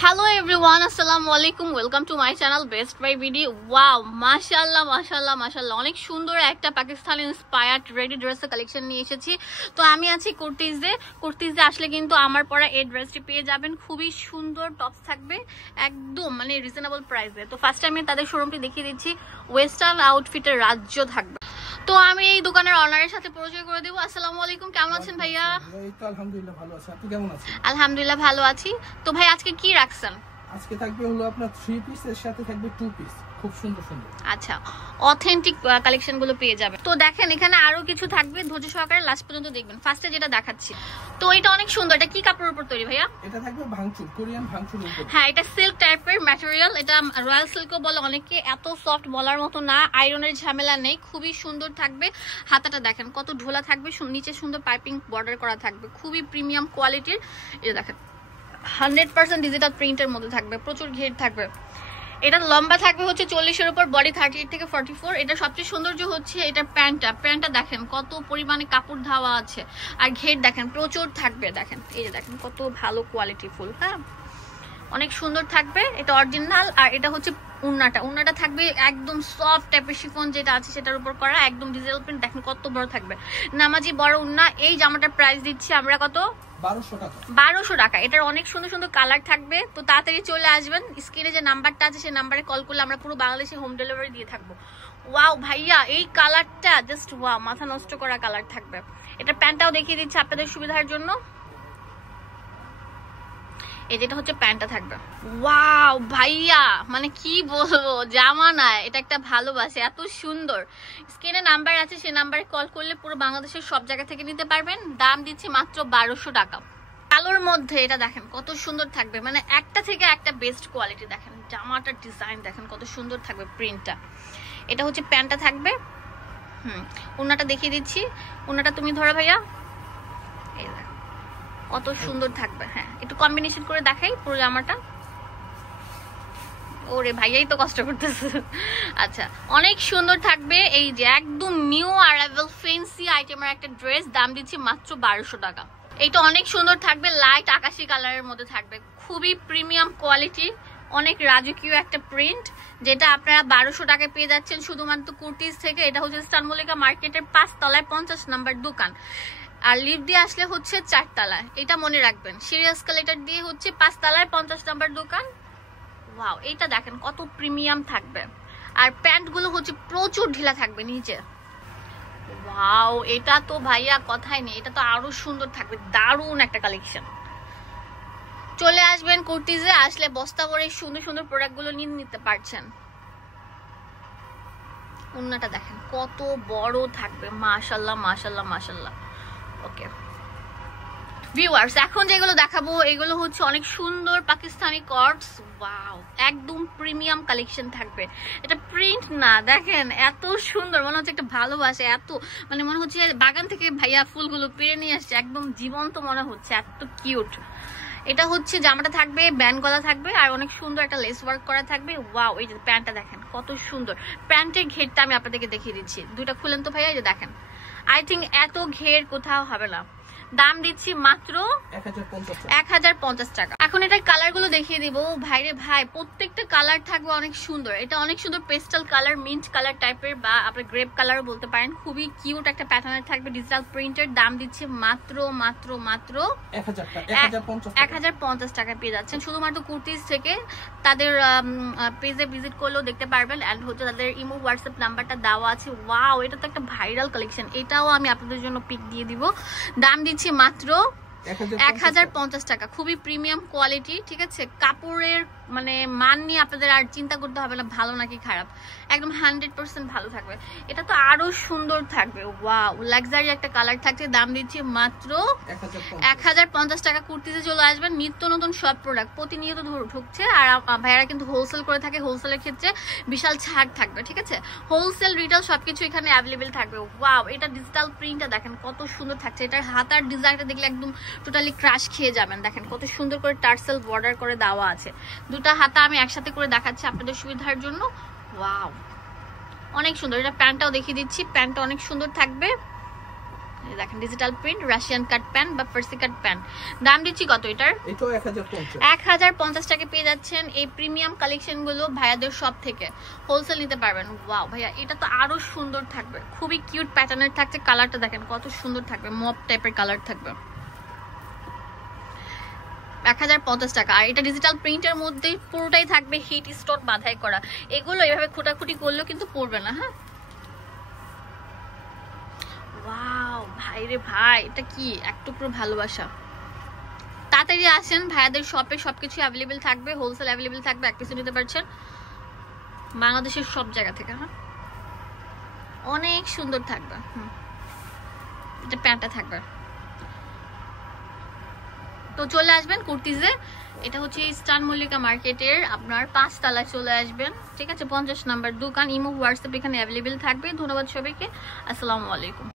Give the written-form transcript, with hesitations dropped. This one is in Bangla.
Hello everyone, assalamu alaikum. Welcome to my channel Best Buy video. Wow, mashallah mashallah mashallah, অনেক সুন্দর একটা পাকিস্তানি ইন্সপায়ার্ড রেডি ড্রেসের কালেকশন নিয়ে এসেছি। তো আমি আছি কুর্তিজে আসলে কিন্তু আমার পরা এই ড্রেসটি পেয়ে যাবেন। খুবই সুন্দর টপস থাকবে একদম মানে রিজনেবল প্রাইসে। তো ফার্স্ট আমি তাদের শোরুমটি দেখিয়ে দিচ্ছি। ওয়েস্টার্ন আউটফিটের রাজ্য থাকবে। তো আমি এই দোকানের অনারের সাথে পরিচয় করে দেব। আসসালামু আলাইকুম, কেমন আছেন ভাইয়া? এই তো আলহামদুলিল্লাহ ভালো আছি। আপনি কেমন আছেন? আলহামদুলিল্লাহ ভালো আছি। তো ভাই আজকে কি রাখছেন? আজকে থাকবে হলো আপনার 3 পিস এর সাথে থাকবে 2 পিস, খুব সুন্দর সুন্দর। আচ্ছা, অথেন্টিক কালেকশন গুলো পেয়ে যাবেন। তো দেখেন এখানে আরো কিছু থাকবে, ধৈর্য সহকারে লাস্ট পর্যন্ত দেখবেন। ফার্স্টে যেটা দেখাচ্ছি, তো এটা অনেক সুন্দর। এটা কি কাপড়ের উপর তৈরি ভাইয়া? এটা থাকবে ভাঙচুর, কোরিয়ান ভাঙচুর উপর। হ্যাঁ, এটা সিল্ক টাইপের ম্যাটেরিয়াল। এটা রয়্যাল সিল্কও বলে অনেকে, এত সফট বলার মতো না, আয়রনের ঝামেলা নেই, খুবই সুন্দর থাকবে। হাতাটা দেখেন কত ঢোলা থাকবে, নিচে সুন্দর পাইপিং বর্ডার করা থাকবে, খুবই প্রিমিয়াম কোয়ালিটির। এটা দেখেন 100% ডিজিটাল প্রিন্টের মধ্যে থাকবে, প্রচুর ঘের থাকবে। এটা লম্বা থাকবে হচ্ছে 40-এর উপর, বডি 38 থেকে 44। এটা সবচেয়ে সৌন্দর্য হচ্ছে এটা প্যান্টটা দেখেন কত পরিমাণে কাপড় ধাওয়া আছে, আর ঘের দেখেন প্রচুর থাকবে। দেখেন এই যে দেখেন কত ভালো কোয়ালিটি ফুল, হ্যাঁ অনেক সুন্দর থাকবে। এটা অরিজিনাল। আর এটা হচ্ছে উন্নাটা থাকবে একদম সফট টাইপের শিফন যেটা আছে সেটার উপর করা, একদম ডিজিটাল প্রিন্ট। দেখেন কত বড় থাকবে, নামাজি বড় উন্না। এই জামাটার প্রাইস দিচ্ছি আমরা কত? 1200 টাকা। এটার অনেক সুন্দর সুন্দর কালার থাকবে। তো তাড়াতাড়ি চলে আসবেন, স্ক্রিনে যে নাম্বারটা আছে সেই নাম্বারে কল করলে আমরা পুরো বাংলাদেশে হোম ডেলিভারি দিয়ে থাকবো। ওয়াও ভাইয়া, এই কালারটা জাস্ট ওয়াও, মাথা নষ্ট করা কালার থাকবে। এটা প্যান্টটাও দেখিয়ে দিচ্ছি আপনাদের সুবিধার জন্য। এই যেটা হচ্ছে প্যান্টটা থাকবে। ওয়াও ভাইয়া, মানে কি বলবো, জামা না, এটা একটা ভালোবাসে, এত সুন্দর। স্ক্রিনে নাম্বার আছে, সেই নাম্বারে কল করলে পুরো বাংলাদেশের সব জায়গা থেকে নিতে পারবেন। দাম দিচ্ছি মাত্র 1200 টাকা। কালোর মধ্যে এটা দেখেন কত সুন্দর থাকবে, মানে একটা থেকে একটা বেস্ট কোয়ালিটি। দেখেন জামাটার ডিজাইন দেখেন কত সুন্দর থাকবে, প্রিন্টটা। এটা হচ্ছে প্যান্টটা থাকবে। উন্নাটা দেখিয়ে দিচ্ছি। উন্নাটা তুমি ধরো ভাইয়া, এই দেখো কত সুন্দর থাকবে। হ্যাঁ, একটু কম্বিনেশন করে দেখাই পুরো জামাটা। ওরে ভাইয়াই তো কষ্ট করতেছে। আচ্ছা, অনেক সুন্দর থাকবে। এই যে একদম নিউ অ্যারাইভাল ফ্যান্সি আইটেমের একটা ড্রেস, দাম দিচ্ছি মাত্র 1200 টাকা। এইটা অনেক সুন্দর থাকবে, লাইট আকাশি কালারের মধ্যে থাকবে, খুবই প্রিমিয়াম কোয়ালিটি, অনেক রাজকীয় একটা প্রিন্ট, যেটা আপনারা 1200 টাকায় পেয়ে যাচ্ছেন শুধুমাত্র কুর্তিজ থেকে। এটা হচ্ছে স্টান মল্লিকা মার্কেটের 5 তলায় 50 নম্বর দোকান। আর লিফট দিয়ে আসলে হচ্ছে 4 তলায়, এটা মনে রাখবেন। সিরিয়াস কালেক্টর দিয়ে হচ্ছে 5 তলায় 50 নম্বর দোকান। ওয়াও, এটা দেখেন কত প্রিমিয়াম থাকবে। আর প্যান্ট গুলো হচ্ছে প্রচুর ঢিলা থাকবে নিচে। ওয়াও, এটা তো ভাইয়া কথাই নেই, এটা তো আরো সুন্দর থাকবে, দারুণ একটা কালেকশন। চলে আসবেন কুর্তিজে, আসলে বস্তা ভরে সুন্দর সুন্দর প্রোডাক্ট গুলো নিয়ে নিতে পারছেন। উন্নাটা দেখেন কত বড় থাকবে, মাশাল্লাহ মাশাল্লাহ মাশাল্লাহ। ওকে ভিউয়ার্স, এখন যেগুলো দেখাবো এগুলো হচ্ছে অনেক সুন্দর পাকিস্তানি কর্ডস। ওয়াও, একদম প্রিমিয়াম কালেকশন থাকবে। এটা প্রিন্ট না, দেখেন এত সুন্দর, মনে হচ্ছে একটা ভালোবাসে, এত মানে মনে হচ্ছে বাগান থেকে ভাইয়া ফুলগুলো পেরে নিয়ে আসছে, একদম জীবন্ত মনে হচ্ছে, এত কিউট। এটা হচ্ছে জামাটা থাকবে ব্যান্ড গলা থাকবে, আর অনেক সুন্দর একটা লেস ওয়ার্ক করা থাকবে। ওয়াও, এই যে প্যান্টটা দেখেন কত সুন্দর। প্যান্টের ঘেরটা আমি আপনাদেরকে দেখিয়ে দিচ্ছি। দুইটা খুলেন তো ভাইয়া, এই যে দেখেন, আই থিঙ্ক এত ঘের কোথাও হবে না। দাম দিচ্ছি মাত্র 1050 টাকা। এখন এটার কালার গুলো দেখিয়ে দিব। ভাইরে ভাই, প্রত্যেকটা কালার থাকবে অনেক সুন্দর। এটা অনেক সুন্দর পেস্টাল কালার, মিন্ট কালার টাইপের, বা আপনার গ্রেপ কালারও বলতে পারেন। খুবই কিউট একটা প্যাটার্নের থাকবে, ডিজিটাল প্রিন্টের। দাম দিচ্ছে মাত্র 1050 টাকা পেয়ে যাচ্ছেন শুধুমাত্র কুর্তিজ থেকে। তাদের পেজে ভিজিট করলেও দেখতে পারবেন, অ্যান্ড হচ্ছে তাদের ইমো হোয়াটসঅ্যাপ নাম্বারটা দেওয়া আছে। ওয়াও, এটা তো একটা ভাইরাল কালেকশন, এটাও আমি আপনাদের জন্য পিক দিয়ে দিব। দাম দিচ্ছি মাত্র 1050 টাকা। খুবই প্রিমিয়াম কোয়ালিটি, ঠিক আছে। কাপড়ের মানে মান নিয়ে আপনাদের আর চিন্তা করতে হবে না ভালো নাকি খারাপ, একদম 100% ভালো থাকবে। এটা তো আরো সুন্দর থাকবে। ওয়াও, লাক্সারি একটা কালার থাকছে। দাম দিচ্ছি মাত্র 1050 টাকা। কুর্তিতে চলে আসবেন, নিত্য নতুন সব প্রোডাক্ট প্রতিনিয়ত ঢুকছে। আর ভাইয়ারা কিন্তু হোলসেল করে থাকে, হোলসেলের ক্ষেত্রে বিশাল ছাড় থাকবে, ঠিক আছে। হোলসেল রিটেল সবকিছু এখানে অ্যাভেলেবেল থাকবে। ওয়াও, এটা ডিজিটাল প্রিন্টটা দেখেন কত সুন্দর থাকছে। এটার হাতার ডিজাইনটা দেখলে একদম টোটালি ক্রাশ খেয়ে যাবেন। দেখেন কত সুন্দর করে টার্সেল বর্ডার করে দেওয়া আছে। দুটা হাতা আমি একসাথে করে দেখাচ্ছি আপনাদের সুবিধার জন্য। ওয়াও, অনেক সুন্দর। এটা প্যান্টটাও দেখিয়ে দিচ্ছি, প্যান্টটা অনেক সুন্দর থাকবে। দেখেন ডিজিটাল প্রিন্ট রাশিয়ান কাট প্যান্ট বা ফার্সি কাট প্যান্ট। দাম দিচ্ছি কত এটার? এটাও 1050 1050 টাকা পেয়ে যাচ্ছেন এই প্রিমিয়াম কালেকশন গুলো ভাইয়াদের সব থেকে হোলসেল নিতে পারবেন। ওয়াও ভাইয়া এটা তো আরো সুন্দর থাকবে, খুবই কিউট প্যাটার্নের থাকছে, কালারটা দেখেন কত সুন্দর থাকবে, মপ টাইপের কালার থাকবে। 1050 টাকা। আর এটা ডিজিটাল প্রিন্টের মধ্যে পুরোটাই থাকবে হিট স্টোন বাঁধাই করা, এগুলো এভাবে খুঁটাখুটি করলেও কিন্তু পড়বে না। হ্যাঁ ওয়াও ভাই রে ভাই, এটা কি এক টুকরো ভালোবাসা। তাড়াতাড়ি আসেন ভাইয়াদের শপে, সবকিছু অ্যাভেলেবেল থাকবে, হোলসেল অ্যাভেলেবেল থাকবে, এক পিসে নিতে পারছেন বাংলাদেশের সব জায়গা থেকে। হ্যাঁ অনেক সুন্দর থাকবে। এটা প্যান্টটা থাকবে। তো চলে আসবেন কুর্তিজে, এটা হচ্ছে ইস্টার্ন মল্লিকা মার্কেটের আপনার 5 তলায় চলে আসবেন, ঠিক আছে? 50 নাম্বার দোকান। ইমো হোয়াটসঅ্যাপ এখানে অ্যাভেলেবেল থাকবে। ধন্যবাদ সবাইকে, আসসালামু আলাইকুম।